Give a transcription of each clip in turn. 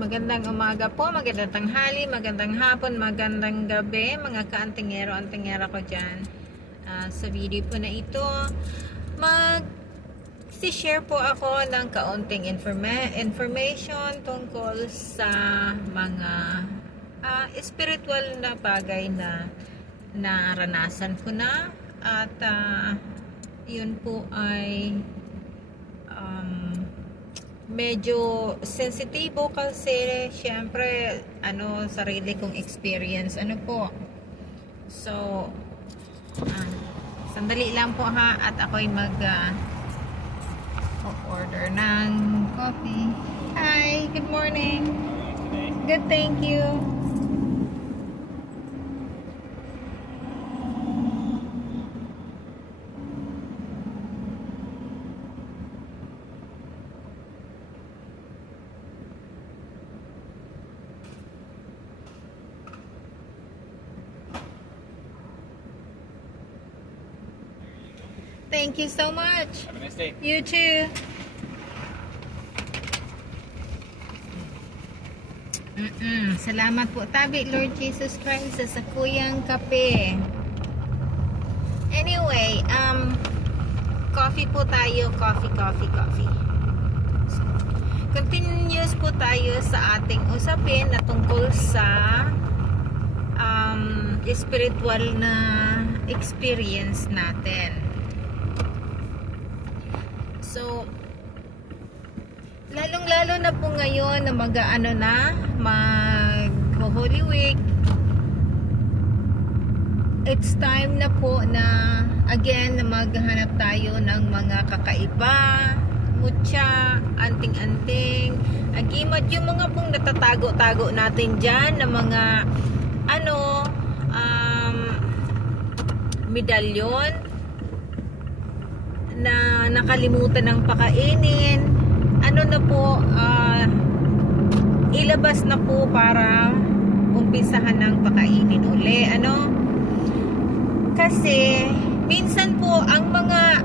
Magandang umaga po, magandang tanghali, magandang hapon, magandang gabi mga kaantingero, antingera ko dyan. Sa video po na ito, mag-share po ako ng kaunting information tungkol sa mga spiritual na bagay na naranasan ko na. At yun po ay medyo sensitibo kasi syempre sarili kong experience po. So sandali lang po ha, at ako'y order ng coffee. Hi, good morning. Good, thank you. Thank you so much. Have a nice day. You too. Salamat po, Tabi, Lord Jesus Christ, sa sakuyang kape. Anyway, coffee po tayo. Coffee. So, continuous po tayo sa ating usapin na tungkol sa spiritual na experience natin. So, lalong-lalo na po ngayon na mag-Holy Week. It's time na po na again na maghanap tayo ng mga kakaiba, mutya, anting-anting, agimat, yung mga pong natatago-tago natin dyan na mga medalyon na nakalimutan ng pakainin, ilabas na po para umpisahan ng pakainin uli. Kasi minsan po ang mga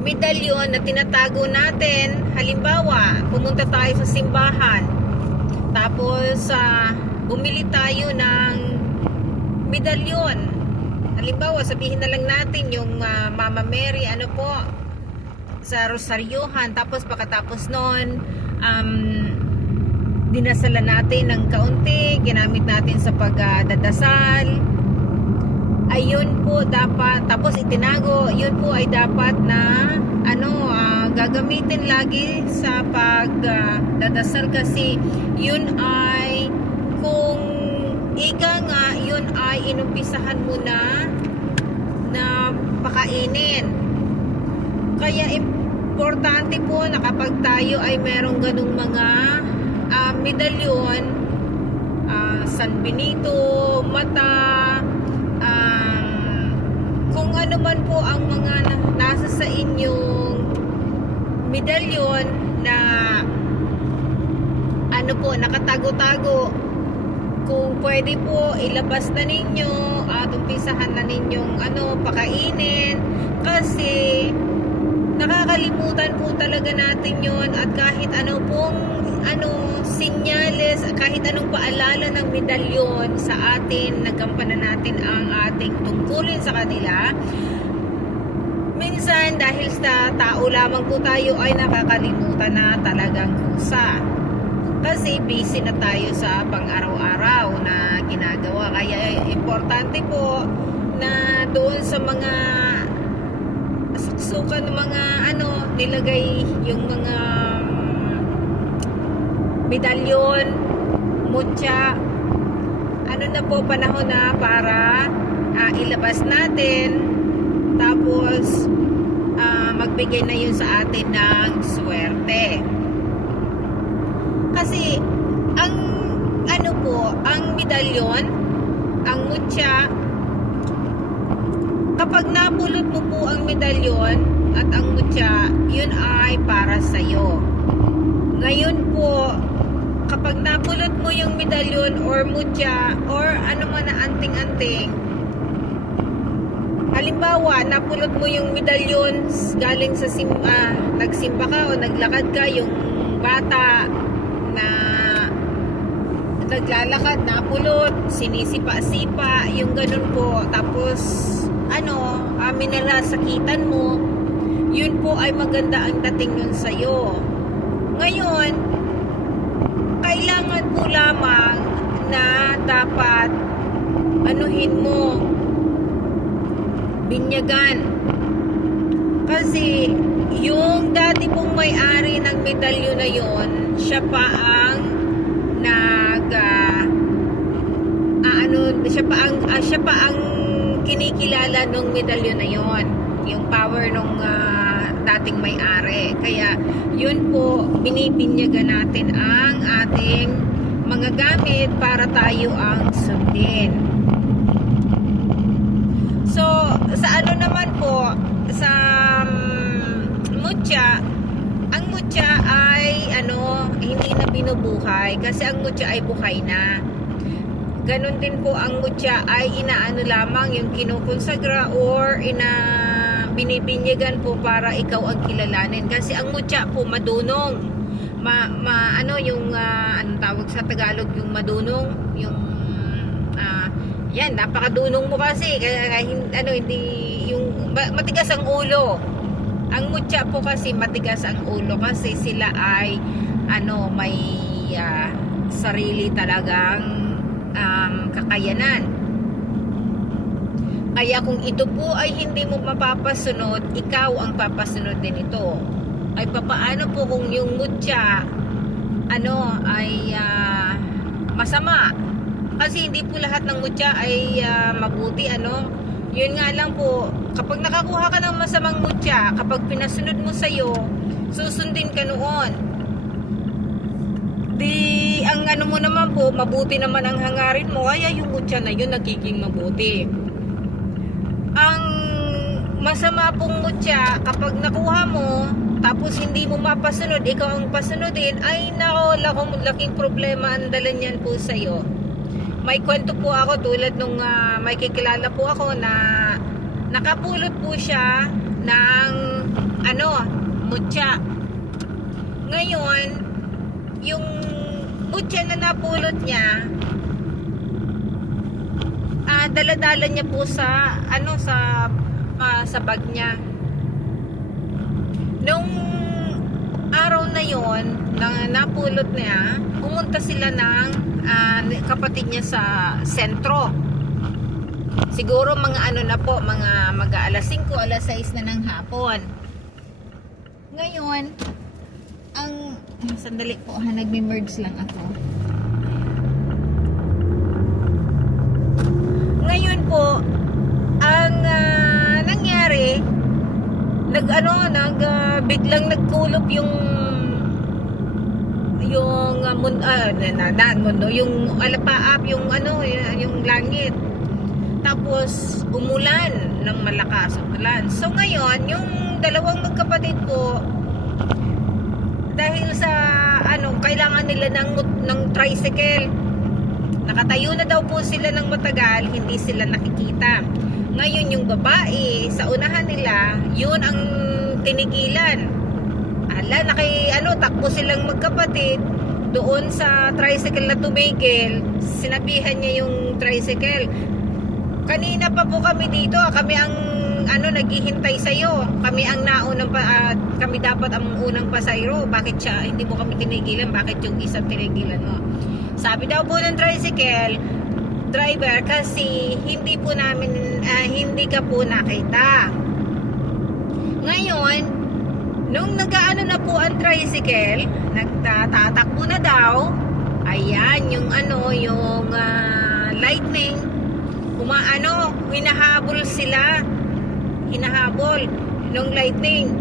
medalyon na tinatago natin, halimbawa pumunta tayo sa simbahan, tapos bumili tayo ng medalyon. Halimbawa, sabihin na lang natin yung Mama Mary, sa Rosaryuhan. Tapos pagkatapos nun, dinasalan natin ng kaunti, ginamit natin sa pagdadasal. Ayun po dapat, tapos itinago, yun po ay dapat na gagamitin lagi sa pagdadasal, kasi yun ay, kung ika nga, yun ay inumpisahan mo na pakainin. Kaya importante po na kapag tayo ay merong ganung mga medalyon, San Benito, mata, kung ano man po ang mga nasa sa inyong medalyon na nakatago-tago, kung pwede po ilabas na ninyo at umpisahan na ninyong pakainin, kasi nakakalimutan po talaga natin yun. At kahit sinyales, kahit anong paalala ng medalyon sa atin, nagampanan natin ang ating tungkulin sa kanila, minsan dahil sa tao lamang po tayo ay nakakalimutan na talagang kusa. Kasi busy na tayo sa pang-araw-araw na ginagawa. Kaya importante po na doon sa mga sukan ng mga nilagay yung mga medalyon, mutya, na po panahon na para ilabas natin, tapos magbigay na yun sa atin ng swerte. Kasi ang ang medalyon, ang mutya, kapag napulot mo po ang medalyon at ang mutya, yun ay para sa'yo. Ngayon po, kapag napulot mo yung medalyon or mutya or anting-anting, halimbawa, napulot mo yung medalyon galing sa nagsimba ka o naglakad ka, yung bata, na naglalakad, napulot, sinisipa-sipa, yung ganun po. Tapos, minalasakitan mo, yun po ay maganda ang dating nun sa'yo. Ngayon, kailangan po lamang na dapat anuhin mo, binyagan. Kasi, yung dati pong may-ari ng medalyo na yon, siya pa ang siya pa ang kinikilala ng medalyo na yon, yung power nung dating may-ari. Kaya yun po, binibinyagan natin ang ating mga gamit para tayo ang sundin. So sa ano naman po, sa mutya, ang mutya ay hindi na binubuhay kasi ang mutya ay buhay na. Ganon din po ang mutya ay inaano lamang, yung kinukonsagra or binibinyagan po para ikaw ang kilalanin. Kasi ang mutya po madunong. Anong tawag sa Tagalog, yung madunong, yung yan, napakadunong mo kasi kaya hindi yung matigas ang ulo. Ang mutya po kasi matigas ang ulo kasi sila ay may sarili talagang kakayanan. Kaya kung ito po ay hindi mo mapapasunod, ikaw ang papasunod din ito. Ay papaano po kung yung mutya ay masama? Kasi hindi po lahat ng mutya ay mabuti. Yun nga lang po, kapag nakakuha ka ng masamang mutya, kapag pinasunod mo sa'yo, susundin ka noon. Ang mo naman po, mabuti naman ang hangarin mo, kaya yung mutya na yun nagiging mabuti. Ang masama pong mutya, kapag nakuha mo, tapos hindi mo mapasunod, ikaw ang pasunodin, ay laking problema ang dala niyan po sa'yo. May kwento po ako tulad nung may kikilala po ako na nakapulot po siya ng mutya. Ngayon, yung mutya na napulot niya, dala-dala niya po sa sa bag niya. Nung araw na yon na napulot niya, pumunta sila ng kapatid niya sa sentro. Siguro mga mga alas 5, alas 6 na ng hapon. Ngayon, sandali po, nagme-merge lang ako. Ngayon po, ang nangyari, biglang nagkulop yung alapaap, yung langit. Tapos umulan ng malakas, So ngayon, yung dalawang magkapatid po, dahil sa kailangan nila ng tricycle, nakatayo na daw po sila ng matagal, hindi sila nakikita. Ngayon yung babae sa unahan nila, yun ang tinigilan. Takbo silang magkapatid doon sa tricycle na tumigil. Sinabihan niya yung tricycle, kanina pa po kami dito, kami ang naghihintay sa'yo, kami ang kami dapat ang unang pasayro, bakit siya, hindi mo kami tinigilan, bakit yung isang tinigilan mo? Sabi daw po ng tricycle driver, kasi hindi ka po nakita. Ngayon, nung na po ang tricycle, nagtatakbo na daw, ayan, yung lightning, hinahabol sila, nung lightning.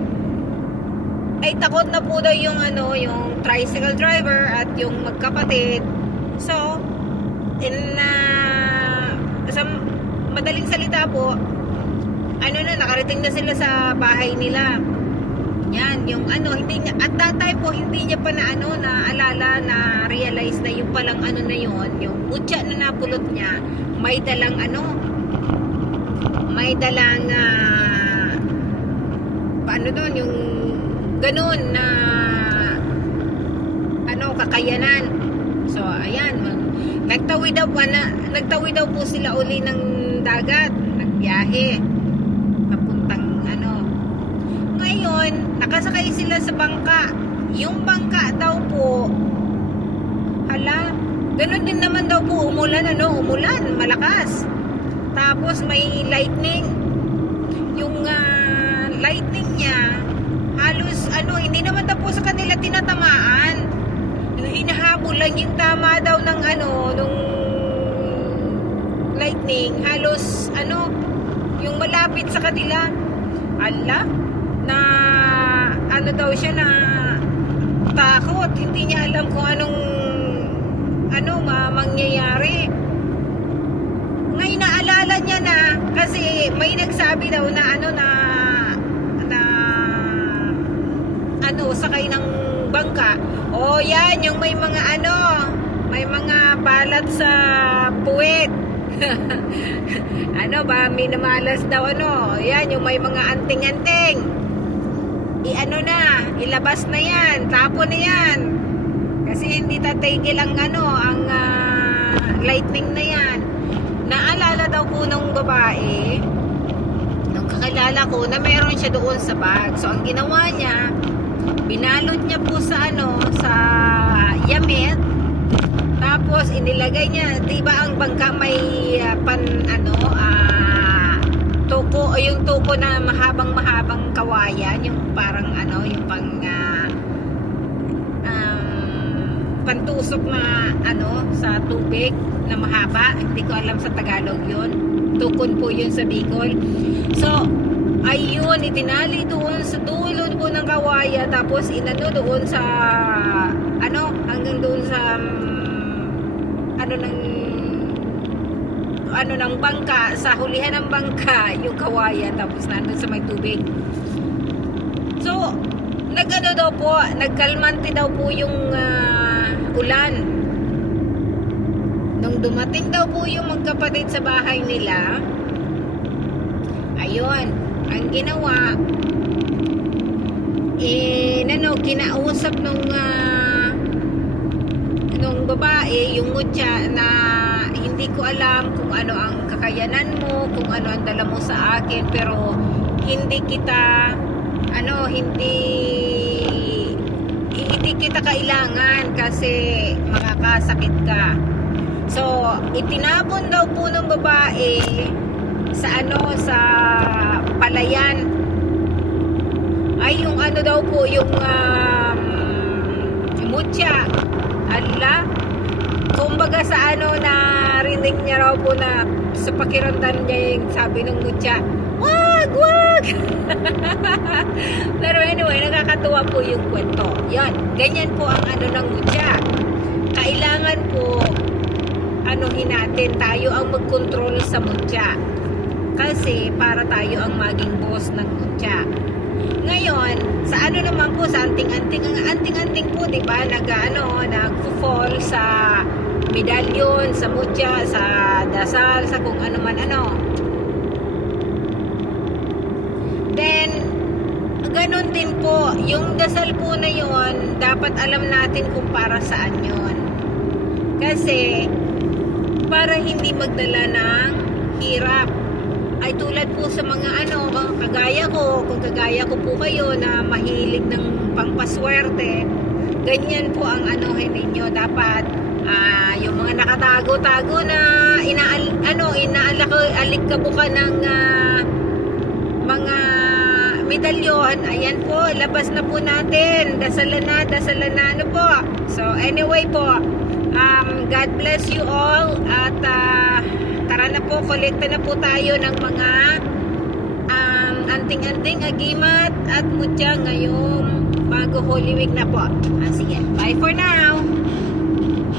Ay takot na po daw yung tricycle driver at yung magkapatid. So, sa madaling salita po, nakarating na sila sa bahay nila. Yan, yung hindi niya, at that time po, hindi niya pa naalala, na realize na yung palang na yun, yung mutya na napulot niya, may dalang paano doon, yung ganun na kakayanan. So ayan, nagtawid daw po sila uli ng dagat, nagbiyahe papuntang ngayon nakasakay sila sa bangka. Yung bangka daw po, ganun din naman daw po, umulan malakas, tapos may lightning. Yung lightning niya halos hindi naman daw po sa kanila tinatamaan, hinahabol lang yung tama daw ng nung lightning, halos yung malapit sa kanila. Na daw siya na takot, hindi niya alam kung anong mangyayari. Ngayon naalala niya na, kasi may nagsabi daw na sakay ng bangka. Yan yung may mga may mga balat sa puwet. May namalas daw yan yung may mga anting-anting. Ilabas na yan, tapon na yan, kasi hindi tatigil ang lightning na yan. Naalala daw po ng babae, nung kakilala ko, na meron siya doon sa bag. So ang ginawa niya, binalot niya po sa sa yamit, tapos inilagay niya, diba ang bangka may tuko, o yung tuko na mahabang kawayan, yung parang yung pantusok na sa tubig na mahaba, hindi ko alam sa Tagalog yun, tukon po yun sa Bicol. So ayun, itinali doon sa dulo po ng kawayan, tapos doon sa hanggang doon sa ng bangka, sa hulihan ng bangka yung kawayan, tapos nandun sa may tubig. So nagkalmante daw po yung ulan. Nung dumating daw po yung magkapatid sa bahay nila, ayun, ang ginawa, kinausap nung babae, yung mutya, na hindi ko alam kung ano ang kakayanan mo, kung ano ang dala mo sa akin, pero hindi kita hindi kita kailangan kasi makakasakit ka. So itinapon daw po ng babae sa sa palayan. Ay yung daw po yung mutya, kumbaga sa narinig niya raw po na sa pakiramdam niya, yung sabi ng mutya, wag pero anyway, nakakatuwa po yung kwento. Yan, ganyan po ang ng mutya. Kailangan po natin, tayo ang mag-control sa mutya, kasi para tayo ang maging boss ng mutya. Ngayon, sa naman po, sa anting-anting, ang anting-anting po, diba, nag-fall sa medalyon, sa mutya, sa dasal, sa kung ano man Then, ganun din po, yung dasal po na yon, dapat alam natin kung para saan yon. Kasi, para hindi magdala ng hirap. Ay tulad po sa mga kagaya ko, kung kagaya ko po kayo na mahilig ng pangpaswerte, ganyan po ang ninyo. Dapat yung mga nakatago-tago na inaalikabukan ng mga medalyon, ayan po, labas na po natin, dasalan na po. So anyway po, God bless you all, at tara na po, kolekta na po tayo ng mga anting-anting, agimat at mutya ngayong bago Holy Week na po. Sige, bye for now.